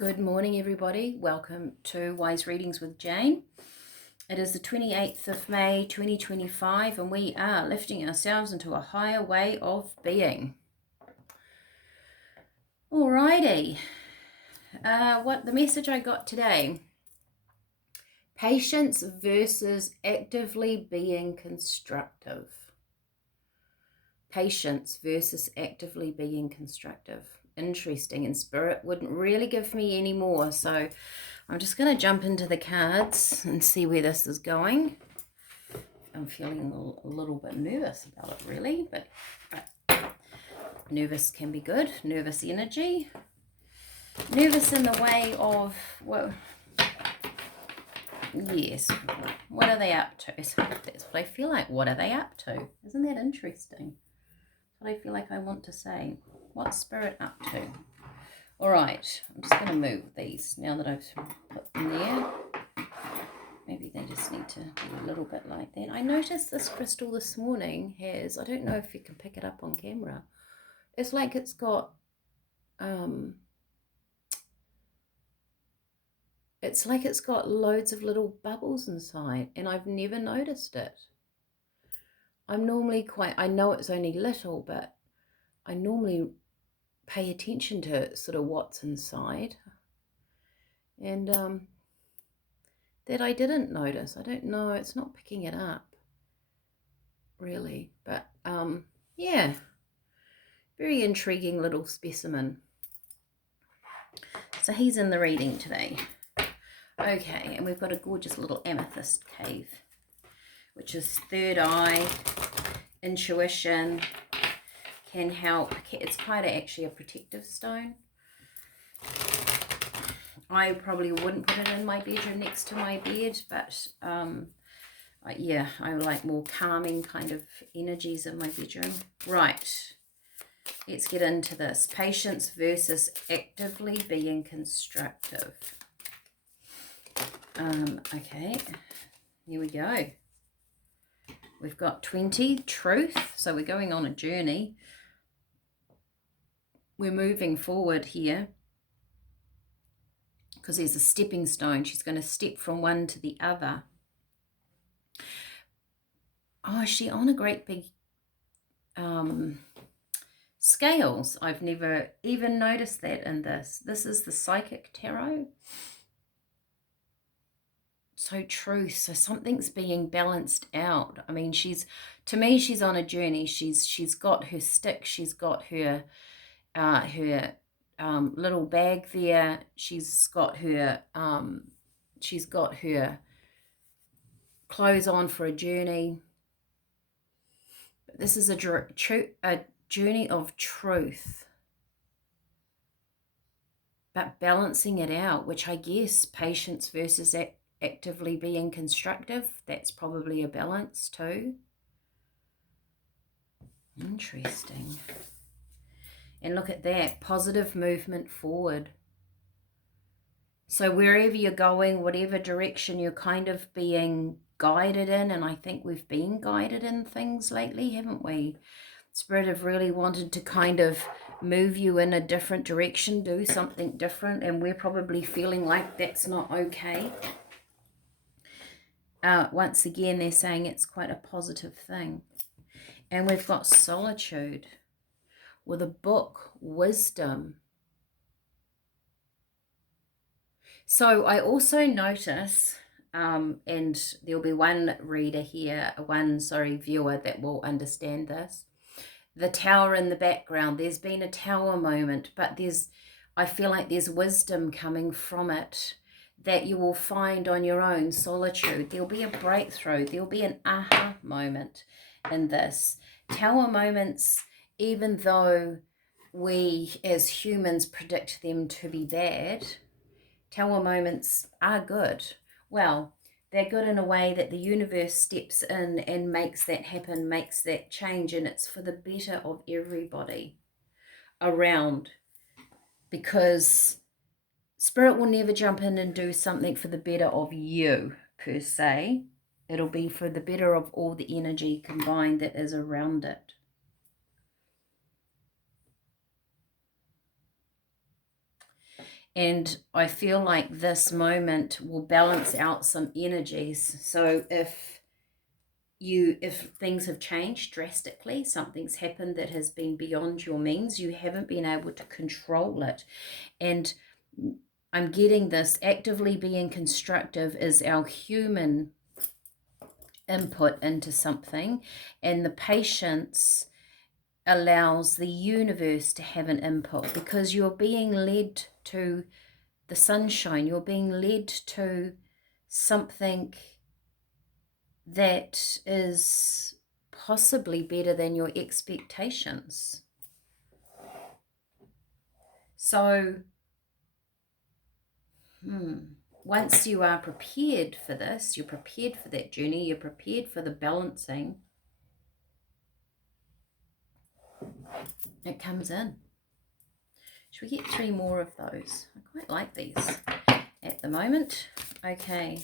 Good morning, everybody. Welcome to Wise Readings with Jane. It is the 28th of May, 2025, and we are lifting ourselves into a higher way of being. Alrighty. What the message I got today? Patience versus actively being constructive. Patience versus actively being constructive. Interesting, and Spirit wouldn't really give me any more, so I'm just going to jump into the cards and see where this is going. I'm feeling a little bit nervous about it, really, but nervous can be good. Nervous energy. Nervous in the way of, well, yes, what are they up to? So that's what I feel like. What are they up to? Isn't that interesting? That's what I feel like I want to say. What's Spirit up to? All right, I'm just going to move these now that I've put them there. Maybe they just need to be a little bit like that. I noticed this crystal this morning has, I don't know if you can pick it up on camera. It's like it's got, loads of little bubbles inside, and I've never noticed it. I'm normally I know it's only little, but I normally pay attention to sort of what's inside. And that I didn't notice. I don't know, it's not picking it up really, but yeah, very intriguing little specimen. So he's in the reading today. Okay, and we've got a gorgeous little amethyst cave, which is third eye, intuition, can help. It's quite actually a protective stone. I probably wouldn't put it in my bedroom next to my bed, but yeah, I like more calming kind of energies in my bedroom. Right, let's get into this. Patience versus actively being constructive. Okay, here we go. We've got 20, truth. So we're going on a journey. We're moving forward here because there's a stepping stone. She's going to step from one to the other. Oh, is she on a great big scales? I've never even noticed that in this. This is the Psychic Tarot. So truth. So something's being balanced out. I mean, to me, she's on a journey. She's got her stick. She's got her little bag there. She's got her clothes on for a journey. But this is a journey of truth, but balancing it out, which I guess patience versus actively being constructive, that's probably a balance too. Interesting. And look at that, positive movement forward. So wherever you're going, whatever direction you're kind of being guided in, and I think we've been guided in things lately, haven't we? Spirit have really wanted to kind of move you in a different direction, do something different, and we're probably feeling like that's not okay. Once again, they're saying it's quite a positive thing. And we've got solitude with a book, wisdom. So I also notice, and there'll be one reader here, viewer that will understand this. The tower in the background, there's been a tower moment, but I feel like there's wisdom coming from it that you will find on your own. Solitude, there'll be a breakthrough, there'll be an aha moment in this. Tower moments, even though we as humans predict them to be bad, tower moments are good. Well, they're good in a way that the universe steps in and makes that happen, makes that change, and it's for the better of everybody around, because Spirit will never jump in and do something for the better of you, per se. It'll be for the better of all the energy combined that is around it. And I feel like this moment will balance out some energies. So if things have changed drastically, something's happened that has been beyond your means, you haven't been able to control it. And I'm getting this actively being constructive is our human input into something, and the patience allows the universe to have an input, because you're being led to the sunshine, you're being led to something that is possibly better than your expectations. So, once you are prepared for this, you're prepared for that journey, you're prepared for the balancing, it comes in. Should we get 3 more of those? I quite like these at the moment. Okay.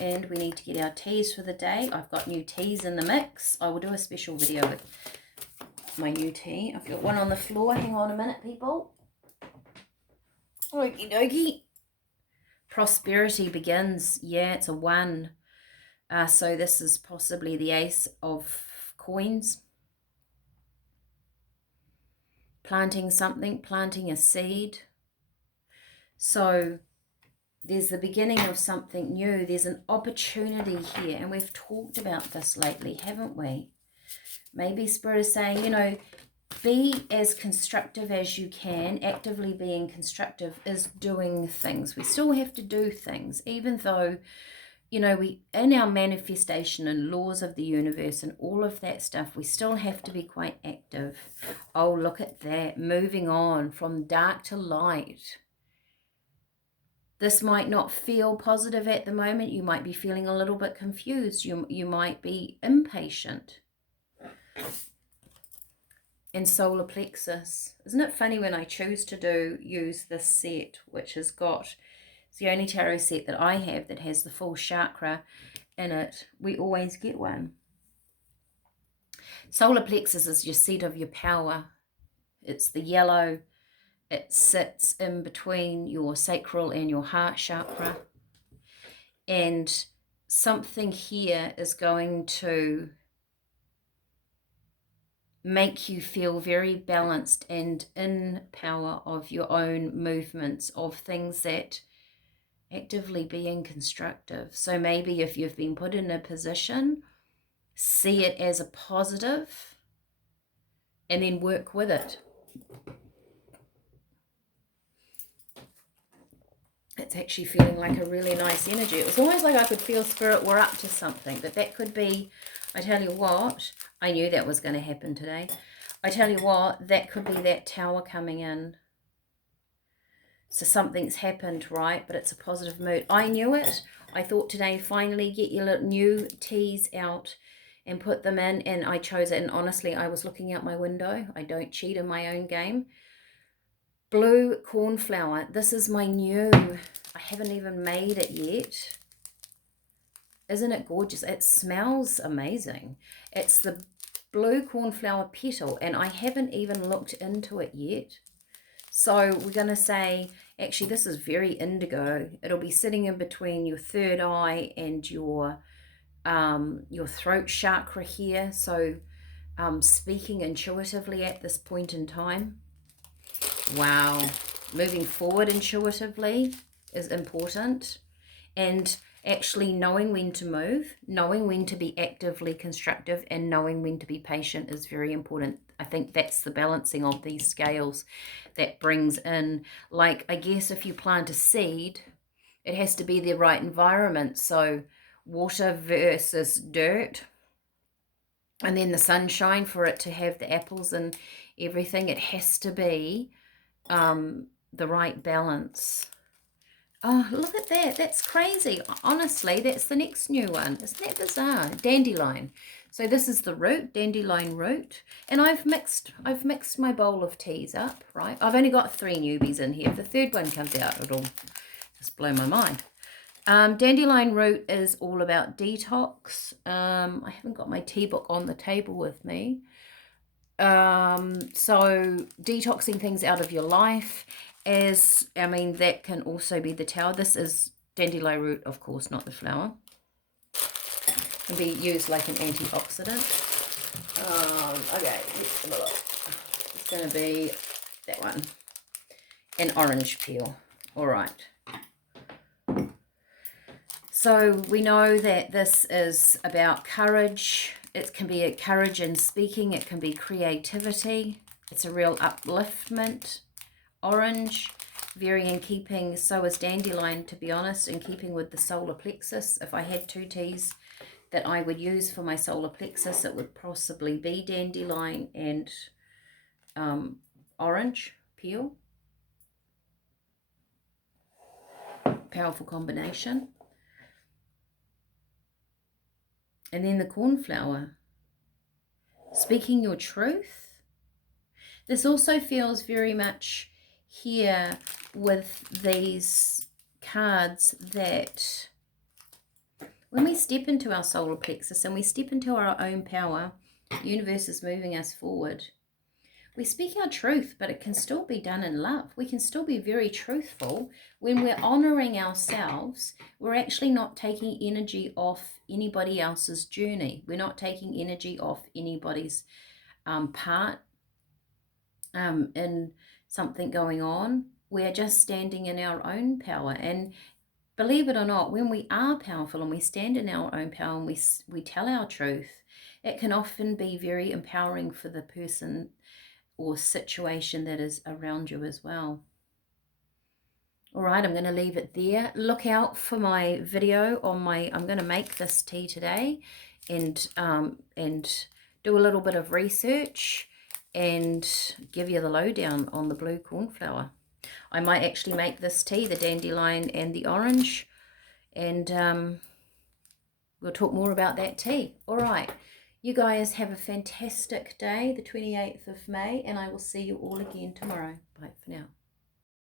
And we need to get our teas for the day. I've got new teas in the mix. I will do a special video with my new tea. I've got one on the floor. Hang on a minute, people. Okie dokie. Prosperity begins. Yeah, it's a 1. So this is possibly the Ace of Coins. Planting something, planting a seed. So there's the beginning of something new. There's an opportunity here. And we've talked about this lately, haven't we? Maybe Spirit is saying, you know, be as constructive as you can. Actively being constructive is doing things. We still have to do things, even though, you know, we in our manifestation and laws of the universe and all of that stuff, we still have to be quite active. Oh, look at that. Moving on from dark to light. This might not feel positive at the moment. You might be feeling a little bit confused. You might be impatient. And solar plexus. Isn't it funny when I choose to use this set, which has got, it's the only tarot set that I have that has the full chakra in it. We always get one. Solar plexus is your seat of your power. It's the yellow. It sits in between your sacral and your heart chakra. And something here is going to make you feel very balanced and in power of your own movements, of things that actively being constructive. So maybe if you've been put in a position, see it as a positive and then work with it. It's actually feeling like a really nice energy. It was almost like I could feel Spirit were up to something, but that could be, I tell you what, I knew that was going to happen today. I tell you what, that could be that Tower coming in. So something's happened, right? But it's a positive mood. I knew it. I thought today, finally get your little new teas out and put them in. And I chose it. And honestly, I was looking out my window. I don't cheat in my own game. Blue cornflower. This is my new. I haven't even made it yet. Isn't it gorgeous? It smells amazing. It's the blue cornflower petal. And I haven't even looked into it yet. So we're going to say, actually, this is very indigo. It'll be sitting in between your third eye and your throat chakra here. So speaking intuitively at this point in time. Wow. Moving forward intuitively is important. And actually knowing when to move, knowing when to be actively constructive, and knowing when to be patient is very important. I think that's the balancing of these scales that brings in, like, I guess if you plant a seed, it has to be the right environment. So water versus dirt, and then the sunshine for it to have the apples and everything. It has to be the right balance. Oh, look at that. That's crazy. Honestly, that's the next new one. Isn't that bizarre? Dandelion. So this is the root, dandelion root. And I've mixed my bowl of teas up, right? I've only got 3 newbies in here. If the third one comes out, it'll just blow my mind. Dandelion root is all about detox. I haven't got my tea book on the table with me. So detoxing things out of your life. that can also be the tower. This is dandelion root, of course, not the flower. Can be used like an antioxidant. Okay, let's have a look. It's going to be that one. An orange peel. All right. So we know that this is about courage. It can be a courage in speaking. It can be creativity. It's a real upliftment. Orange, very in keeping, so is dandelion, to be honest, in keeping with the solar plexus. If I had two teas that I would use for my solar plexus, it would possibly be dandelion and orange peel. Powerful combination. And then the cornflower. Speaking your truth. This also feels very much here with these cards that when we step into our solar plexus and we step into our own power, the universe is moving us forward. We speak our truth, but it can still be done in love. We can still be very truthful. When we're honoring ourselves, we're actually not taking energy off anybody else's journey. We're not taking energy off anybody's part in something going on. We're just standing in our own power. And believe it or not, when we are powerful and we stand in our own power and we tell our truth, it can often be very empowering for the person or situation that is around you as well. All right, I'm going to leave it there. Look out for my video on I'm going to make this tea today and do a little bit of research and give you the lowdown on the blue cornflower. I might actually make this tea, the dandelion and the orange, and we'll talk more about that tea. All right. You guys have a fantastic day, the 28th of May, and I will see you all again tomorrow. Bye for now.